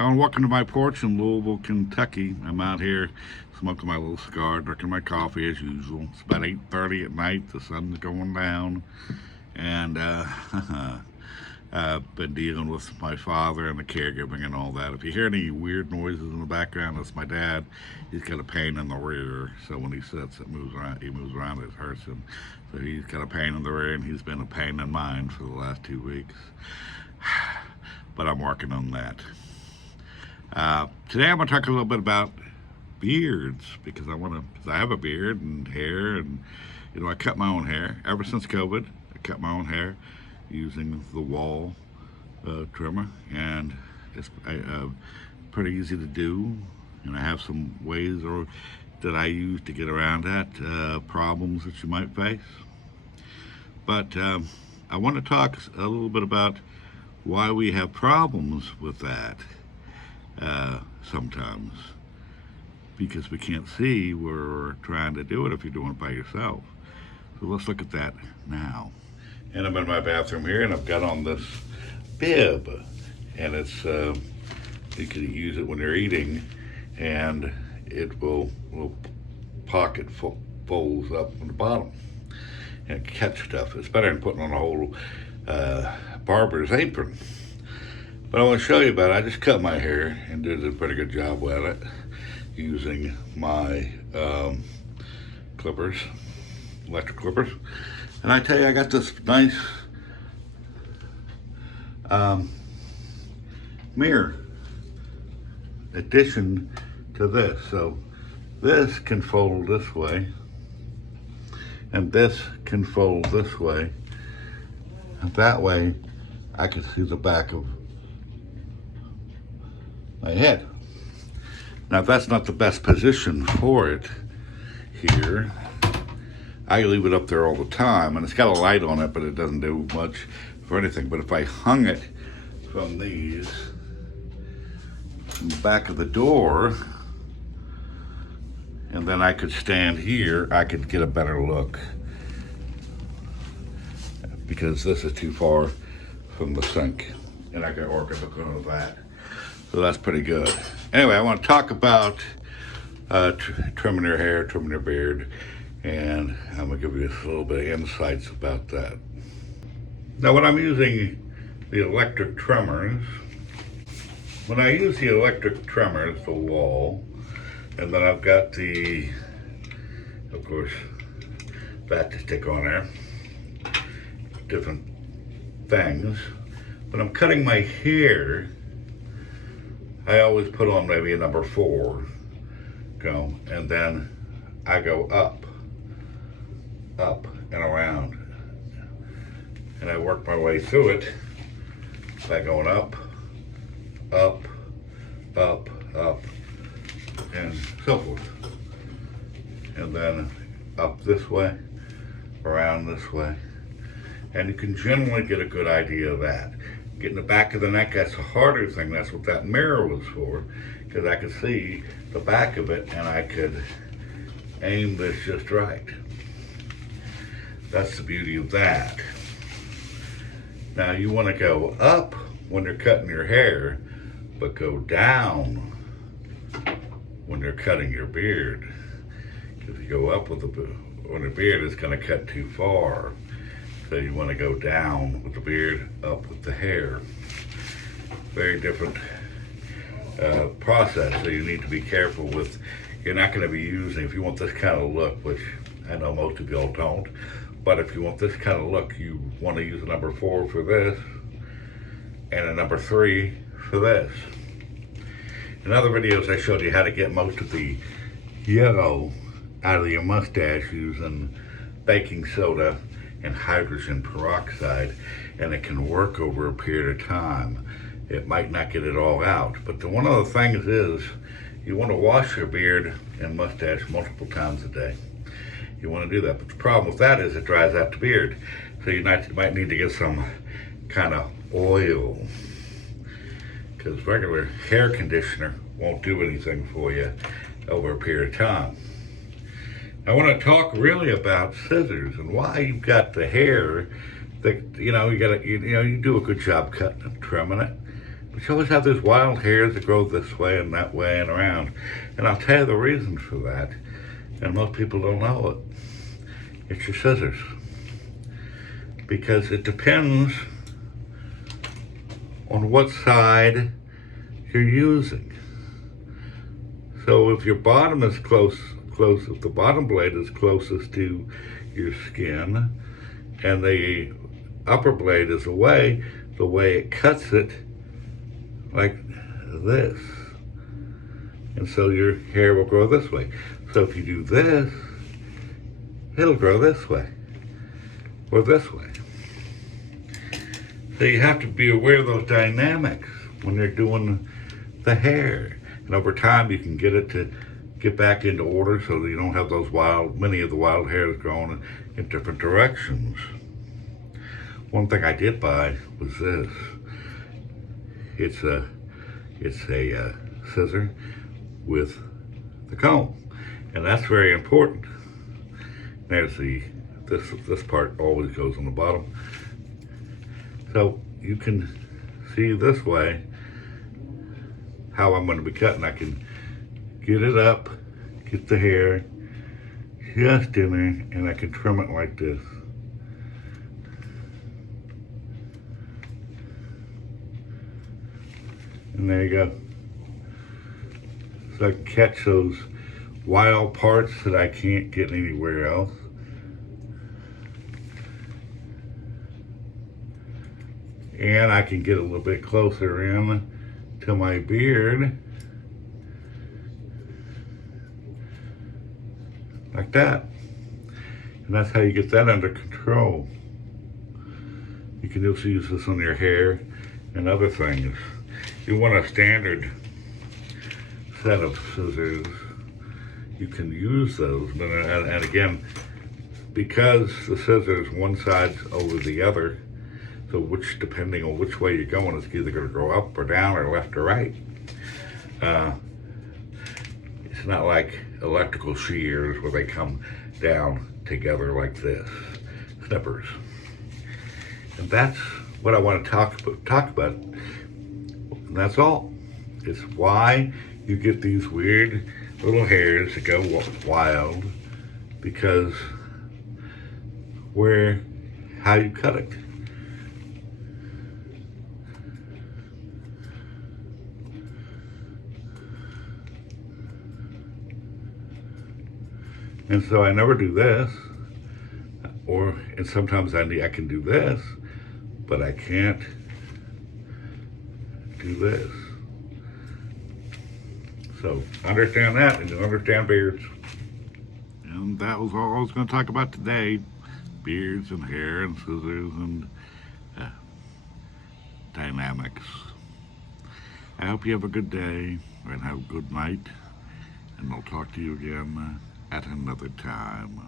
Welcome to my porch in Louisville, Kentucky. I'm out here smoking my little cigar, drinking my coffee as usual. It's about 8:30 at night. The sun's going down, and I've been dealing with my father and the caregiving and all that. If you hear any weird noises in the background, that's my dad. He's got a pain in the rear, so when he sits, it moves around. He moves around, it hurts him. So he's got a pain in the rear, and he's been a pain in mine for the last 2 weeks. But I'm working on that. Today I'm going to talk a little bit about beards because I have a beard and hair, and I cut my own hair ever since COVID. I cut my own hair using the wall trimmer, and it's pretty easy to do. And I have some ways that I use to get around that problems that you might face. But I want to talk a little bit about why we have problems with that. Sometimes because we can't see where we're trying to do it if you're doing it by yourself. So let's look at that now. And I'm in my bathroom here, and I've got on this bib, and it's you can use it when you're eating, and it will pocket folds up on the bottom and catch stuff. It's better than putting on a whole barber's apron. But I want to show you about it. I just cut my hair and did a pretty good job with it using my clippers, electric clippers. And I tell you, I got this nice mirror addition to this. So this can fold this way, and this can fold this way. And that way, I can see the back of my head. Now, if that's not the best position for it here, I leave it up there all the time, and it's got a light on it, but it doesn't do much for anything. But if I hung it from these, from the back of the door, and then I could stand here, I could get a better look, because this is too far from the sink, and I can look on that. So that's pretty good. Anyway, I want to talk about trimming your hair, trimming your beard, and I'm going to give you a little bit of insights about that. Now, when I'm using the electric trimmers, the wall, and then I've got of course, that to stick on there, different things. When I'm cutting my hair, I always put on maybe a number 4, and then I go up and around, and I work my way through it by going up, and so forth, and then up this way, around this way, and you can generally get a good idea of that. Getting the back of the neck, that's a harder thing. That's what that mirror was for, because I could see the back of it and I could aim this just right. That's the beauty of that. Now, you want to go up when you're cutting your hair, but go down when you're cutting your beard. If you go up with when the beard, it's going to cut too far. So you want to go down with the beard, up with the hair. Very different process, so you need to be careful with, you're not going to be using, if you want this kind of look, which I know most of y'all don't, but if you want this kind of look, you want to use a number 4 for this, and a number 3 for this. In other videos, I showed you how to get most of the yellow out of your mustache using baking soda and hydrogen peroxide, and it can work over a period of time. It might not get it all out, but one of the things is you want to wash your beard and mustache multiple times a day. You want to do that, but the problem with that is it dries out the beard, so you might need to get some kind of oil, because regular hair conditioner won't do anything for you over a period of time. I want to talk really about scissors and why you've got the hair that, you do a good job cutting and trimming it, But you always have those wild hairs that grow this way and that way and around. And I'll tell you the reason for that, and most people don't know it. It's your scissors. Because it depends on what side you're using. So if your bottom is close, if the bottom blade is closest to your skin and the upper blade is away, the way it cuts it like this. And so your hair will grow this way. So if you do this, it'll grow this way or this way. So you have to be aware of those dynamics when you're doing the hair. And over time you can get it to get back into order so that you don't have those many of the wild hairs growing in different directions. One thing I did buy was this. It's a scissor with the comb, and that's very important. There's this part always goes on the bottom, so you can see this way how I'm going to be cutting. I can get it up, get the hair just in there, and I can trim it like this. And there you go. So I can catch those wild parts that I can't get anywhere else. And I can get a little bit closer in to my beard. Like that. And that's how you get that under control. You can also use this on your hair and other things. You want a standard set of scissors, you can use those. And again, because the scissors, one side's over the other, so depending on which way you're going, it's either going to go up or down or left or right. It's not like electrical shears where they come down together like this, snippers. And that's what I want to talk about. And that's all. It's why you get these weird little hairs that go wild, because how you cut it. And so I never do this, and sometimes I can do this, but I can't do this. So understand that, and you understand beards. And that was all I was going to talk about today. Beards and hair and scissors and dynamics. I hope you have a good day and have a good night, and I'll talk to you again at another time.